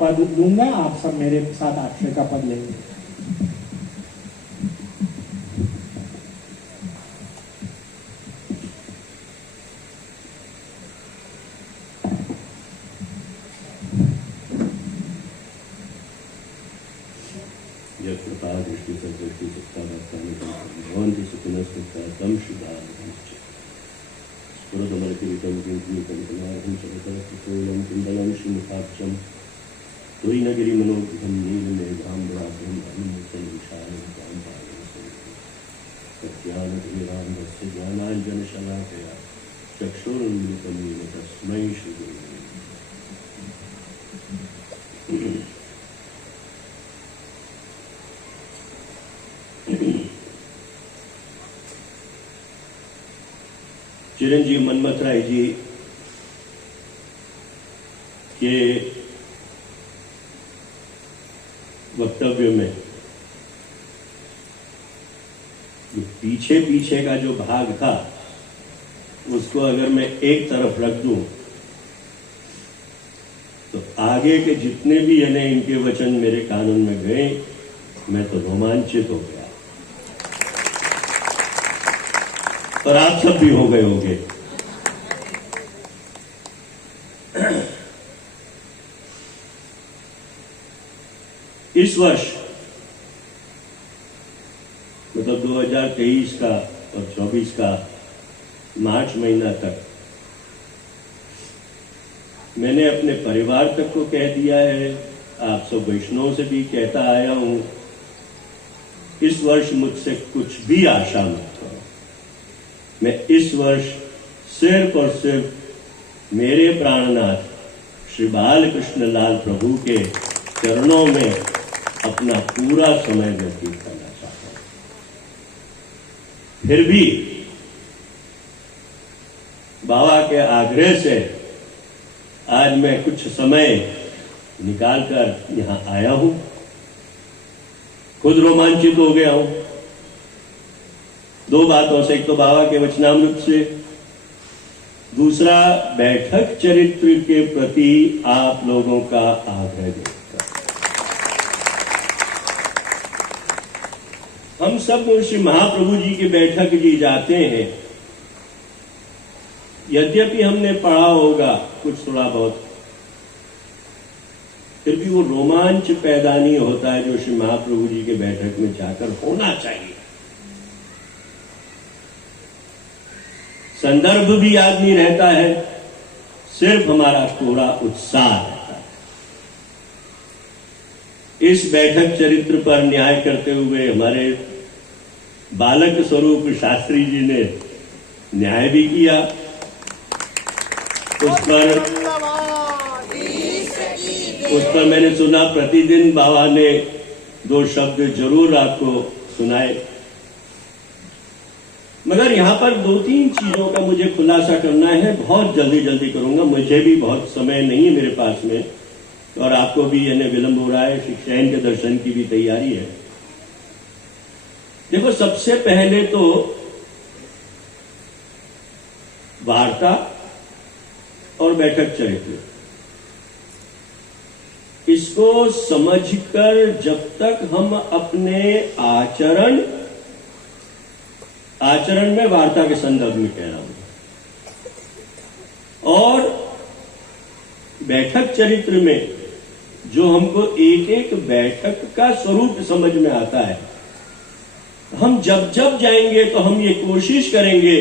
पद दूंगा, आप सब मेरे साथ आश्रय का पद लेंगे। कृपा दृष्टि सदृष्टि सत्ता भगवंती सुखिनस्तम शुभाम स्फुरदमलकिरीटं किंकणिकल्पनार्हं चलकलकुटोलं कुण्डलं श्रीमुखाक्षं तुरीनगिरिमनोगृहं नीलमेघाम्बराभं भानुमुखं विशालं सत्यानधीरान्धस्य ज्ञानाञ्जनशलाकया चक्षुरुन्मिलितं येन तस्मै श्रीगुरवे चिरंजीव मनमथ राय जी के वक्तव्य में पीछे पीछे का जो भाग था उसको अगर मैं एक तरफ रख दूं तो आगे के जितने भी यानी इनके वचन मेरे कानून में गए मैं तो रोमांचित हो गया और आप सब भी हो गए होंगे। इस वर्ष मतलब 2023 का और 24 का मार्च महीना तक मैंने अपने परिवार तक को कह दिया है, आप सब वैष्णव से भी कहता आया हूं, इस वर्ष मुझसे कुछ भी आशा मत करो। मैं इस वर्ष सिर्फ और सिर्फ मेरे प्राणनाथ श्री बालकृष्ण लाल प्रभु के चरणों में अपना पूरा समय व्यतीत करना चाहता हूं। फिर भी बाबा के आग्रह से आज मैं कुछ समय निकालकर यहां आया हूं, खुद रोमांचित हो गया हूं। दो बातों से, एक तो बाबा के वचनामृत से, दूसरा बैठक चरित्र के प्रति आप लोगों का आग्रह देखकर। हम सब श्री महाप्रभु जी की बैठक जी जाते हैं, यद्यपि हमने पढ़ा होगा कुछ थोड़ा बहुत, फिर भी वो रोमांच पैदा नहीं होता है जो श्री महाप्रभु जी के बैठक में जाकर होना चाहिए। संदर्भ भी याद नहीं रहता है, सिर्फ हमारा पूरा उत्साह रहता है। इस बैठक चरित्र पर न्याय करते हुए हमारे बालक स्वरूप शास्त्री जी ने न्याय भी किया। उस पर मैंने सुना प्रतिदिन बाबा ने दो शब्द जरूर आपको सुनाए, मगर यहां पर दो तीन चीजों का मुझे खुलासा करना है। बहुत जल्दी जल्दी करूंगा, मुझे भी बहुत समय नहीं है मेरे पास में, और आपको भी यानी विलंब हो रहा है, शिक्षायन के दर्शन की भी तैयारी है। देखो, सबसे पहले तो वार्ता और बैठक चरित्र, इसको समझकर जब तक हम अपने आचरण में वार्ता के संदर्भ में कह रहा हूं, और बैठक चरित्र में जो हमको एक एक बैठक का स्वरूप समझ में आता है, हम जब जब जाएंगे तो हम ये कोशिश करेंगे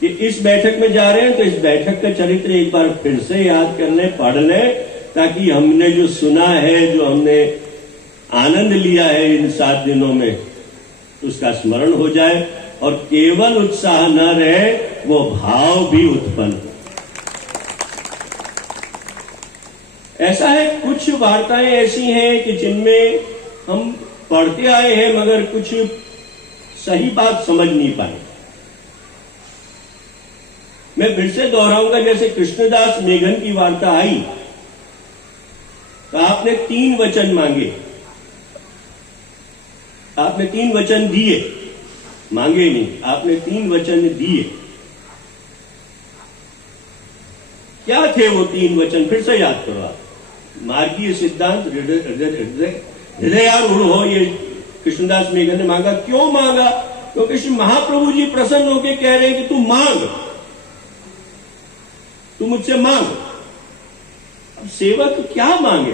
कि इस बैठक में जा रहे हैं तो इस बैठक का चरित्र एक बार फिर से याद कर लें, पढ़ लें, ताकि हमने जो सुना है, जो हमने आनंद लिया है इन 7 दिनों में, उसका स्मरण हो जाए और केवल उत्साह न रहे, वो भाव भी उत्पन्न हो। ऐसा है, कुछ वार्ताएं ऐसी हैं कि जिनमें हम पढ़ते आए हैं मगर कुछ सही बात समझ नहीं पाए। मैं फिर से दोहराऊंगा, जैसे कृष्णदास मेघन की वार्ता आई तो आपने 3 वचन मांगे, आपने 3 वचन दिए, मांगे नहीं, आपने 3 वचन दिए। क्या थे वो 3 वचन? फिर से याद करो आप। मार्गीय सिद्धांत हृदयारूढ़ हो, ये कृष्णदास मेघन ने मांगा। क्यों मांगा? क्योंकि श्री महाप्रभु जी प्रसन्न होकर कह रहे हैं कि तू मांग, तू मुझसे मांग। अब सेवक क्या मांगे?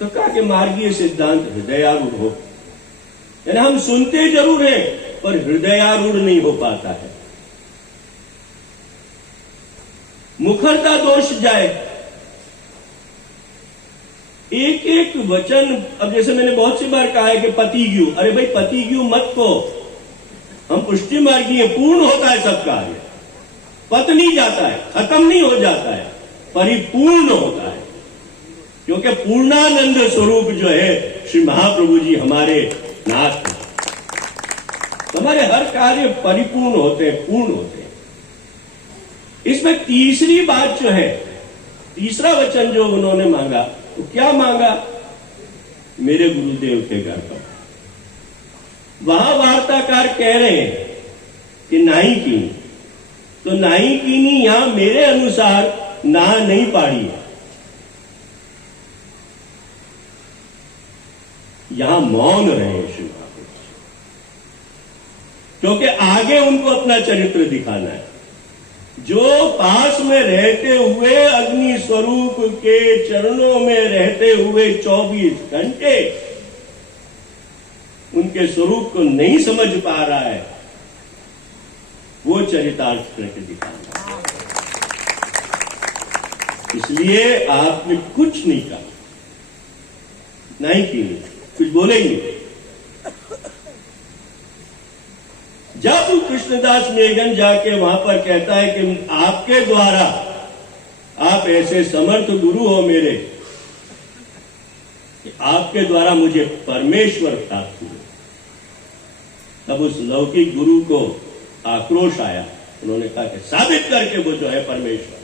तो कहा कि मार्गीय सिद्धांत हृदयारूढ़ हो, यानी हम सुनते जरूर हैं पर हृदयारूढ़ नहीं हो पाता है। मुखरता दोष जाए, एक एक वचन। अब जैसे मैंने बहुत सी बार कहा है कि पतिज्ञु, अरे भाई पतिज्ञु मत को, हम पुष्टि मार्गीय, पूर्ण होता है सब कार्य, पत नहीं जाता है, खत्म नहीं हो जाता है, परिपूर्ण होता है। क्योंकि पूर्णानंद स्वरूप जो है श्री महाप्रभु जी हमारे नाथ, हमारे हर कार्य परिपूर्ण होते हैं, पूर्ण होते हैं। इसमें तीसरी बात जो है, तीसरा वचन जो उन्होंने मांगा, तो क्या मांगा? मेरे गुरुदेव के घर पर। वहां वार्ताकार कह रहे हैं कि नाई कीनी, तो नाई कीनी यहां मेरे अनुसार ना नहीं पाड़ी है, यहां मौन रहे हैं श्री महाप्रभु, क्योंकि आगे उनको अपना चरित्र दिखाना है। जो पास में रहते हुए अग्नि स्वरूप के चरणों में रहते हुए 24 घंटे उनके स्वरूप को नहीं समझ पा रहा है, वो चरितार्थ करके दिखाना। इसलिए आपने कुछ नहीं कहा, नहीं की, कुछ बोले ही नहीं। जब कृष्णदास मेघन जाके वहां पर कहता है कि आपके द्वारा, आप ऐसे समर्थ गुरु हो मेरे कि आपके द्वारा मुझे परमेश्वर प्राप्त हुआ, तब उस लौकिक गुरु को आक्रोश आया। उन्होंने कहा कि साबित करके वो जो है परमेश्वर।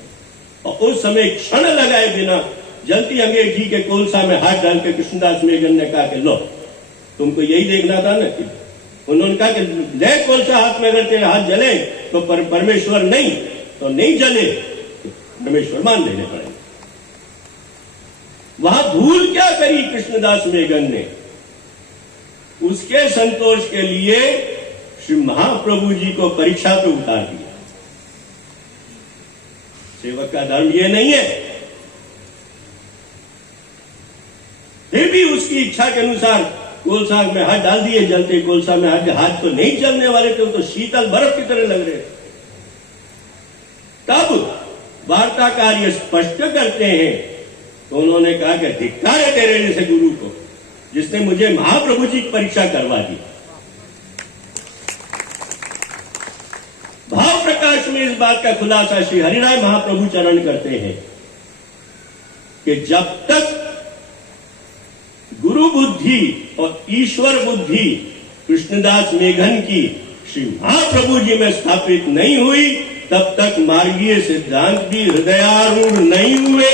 और उस समय क्षण लगाए बिना जलती अंगीठी के कोलसा में हाथ डाल के कृष्णदास मेघन ने कहा कि लो, तुमको यही देखना था ना। कि उन्होंने कहा कि ले कोलसा हाथ में, अगर तेरे हाथ जले तो परमेश्वर नहीं, तो नहीं जले तो परमेश्वर मान लेने पड़ेंगे। वहां भूल क्या करी कृष्णदास मेघन ने? उसके संतोष के लिए श्री महाप्रभु जी को परीक्षा पे उतार दिया। सेवक का धर्म ये नहीं है। फिर भी उसकी इच्छा के अनुसार कोलसा में हाथ डाल दिए, जलते कोलसा में हाथ तो नहीं जलने वाले थे, तो शीतल बर्फ की तरह लग रहे। तब वार्ताकार ये स्पष्ट करते हैं, तो उन्होंने कहा कि धिक्कार है तेरे जैसे गुरु को, जिसने मुझे महाप्रभु जी की परीक्षा करवा दी। भाव प्रकाश में इस बात का खुलासा श्री हरिराय महाप्रभु चरण करते हैं कि जब तक गुरु बुद्धि और ईश्वर बुद्धि कृष्णदास मेघन की श्री महाप्रभु जी में स्थापित नहीं हुई, तब तक मार्गीय सिद्धांत भी हृदयारूढ़ नहीं हुए,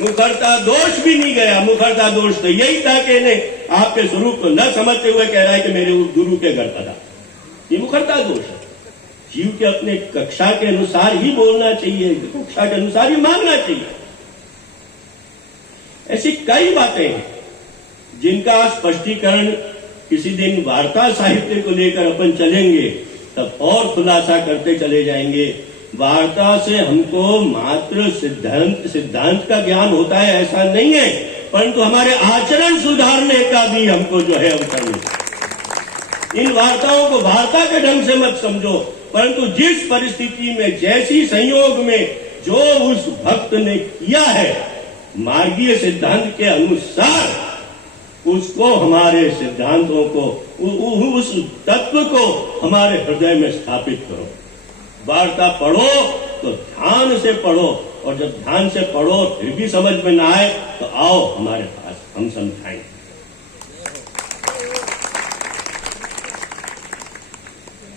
मुखरता दोष भी नहीं गया। मुखरता दोष तो यही था कि इन्हें आपके स्वरूप को न समझते हुए कह रहा है कि मेरे गुरु के घर पर था। ये मुखरता दोष है। जीव के अपने कक्षा के अनुसार ही बोलना चाहिए, कक्षा के अनुसार ही मांगना चाहिए। ऐसी कई बातें हैं जिनका स्पष्टीकरण किसी दिन वार्ता साहित्य को लेकर अपन चलेंगे, तब और खुलासा करते चले जाएंगे। वार्ता से हमको मात्र सिद्धांत का ज्ञान होता है ऐसा नहीं है, परंतु हमारे आचरण सुधारने का भी हमको जो है अवसर मिलता। इन वार्ताओं को वार्ता के ढंग से मत समझो, परंतु जिस परिस्थिति में, जैसी संयोग में जो उस भक्त ने किया है मार्गीय सिद्धांत के अनुसार, उसको हमारे सिद्धांतों को, उस तत्व को हमारे हृदय में स्थापित करो। वार्ता पढ़ो तो ध्यान से पढ़ो, और जब ध्यान से पढ़ो फिर भी समझ में ना आए तो आओ हमारे पास, हम समझाएं।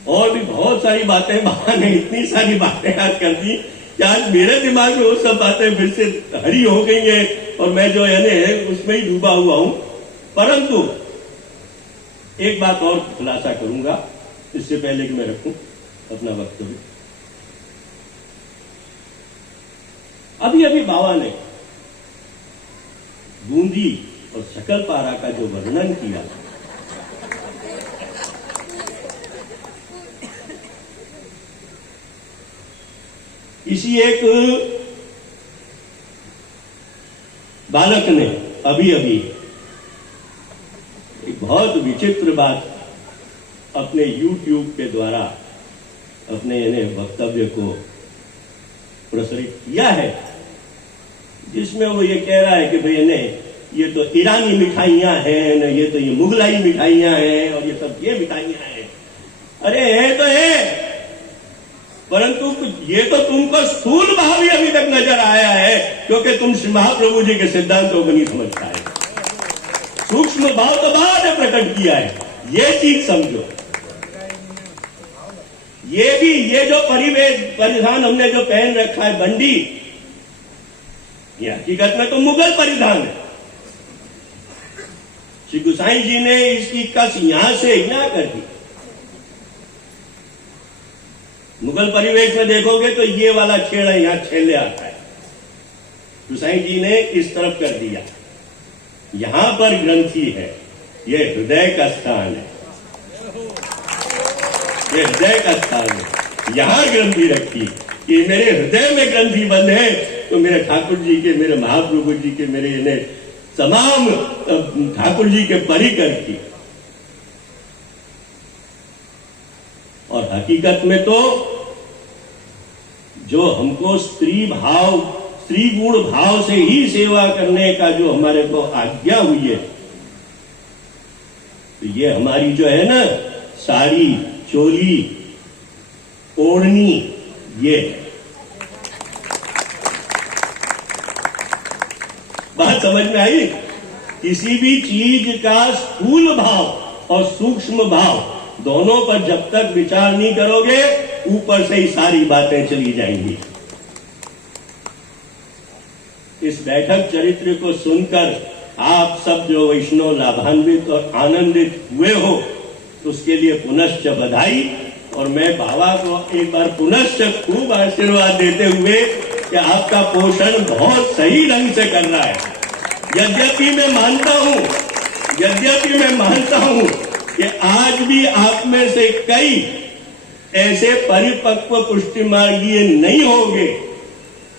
और भी बहुत सारी बातें, बाबा ने इतनी सारी बातें याद कर दी कि आज मेरे दिमाग में वो सब बातें फिर से हरी हो गई हैं और मैं जो है उसमें ही डूबा हुआ हूं। परंतु एक बात और खुलासा करूंगा इससे पहले कि मैं रखूं अपना वक्तव्य। अभी बाबा ने बूंदी और शकलपारा का जो वर्णन किया, इसी एक बालक ने अभी अभी एक बहुत विचित्र बात अपने YouTube के द्वारा अपने वक्तव्य को प्रसारित किया है, जिसमें वो ये कह रहा है कि भाई ये तो ईरानी मिठाइयां हैं न, ये तो ये मुगलाई मिठाइयां हैं और ये सब ये मिठाइयां हैं। अरे है तो है, परंतु ये तो तुमको स्थूल भाव ही अभी तक नजर आया है, क्योंकि तुम श्री महाप्रभु जी के सिद्धांतों को नहीं समझ पाए। सूक्ष्म भाव तो बाद में प्रकट किया है, ये चीज समझो। ये जो परिधान हमने जो पहन रखा है बंडी, ये हकीकत में तो मुगल परिधान है। श्री गोसाई जी ने इसकी कस यहां से यहां कर दी। मुगल परिवेश में देखोगे तो ये वाला छेड़ा यहां छेले आता है, गोसाई जी ने इस तरफ कर दिया। यहां पर ग्रंथि है, ये हृदय का स्थान है, ये हृदय का स्थान है। यहां ग्रंथि रखी कि मेरे हृदय में ग्रंथि बंद है, तो मेरे ठाकुर जी के, मेरे महाप्रभु जी के, मेरे तमाम ठाकुर जी के परिकर की। और हकीकत में तो जो हमको स्त्री गुण भाव से ही सेवा करने का जो हमारे को आज्ञा हुई है, तो ये हमारी जो है ना साड़ी, चोली, ओढ़नी, ये बात समझ में आई। किसी भी चीज का स्थूल भाव और सूक्ष्म भाव दोनों पर जब तक विचार नहीं करोगे, ऊपर से ही सारी बातें चली जाएंगी। इस बैठक चरित्र को सुनकर आप सब जो वैष्णव लाभान्वित और आनंदित हुए हो, तो उसके लिए पुनश्च बधाई। और मैं बाबा को एक बार पुनश्च खूब आशीर्वाद देते हुए कि आपका पोषण बहुत सही ढंग से कर रहा है। यद्यपि मैं मानता हूं कि आज भी आप में से कई ऐसे परिपक्व पुष्टि मार्गीय नहीं होंगे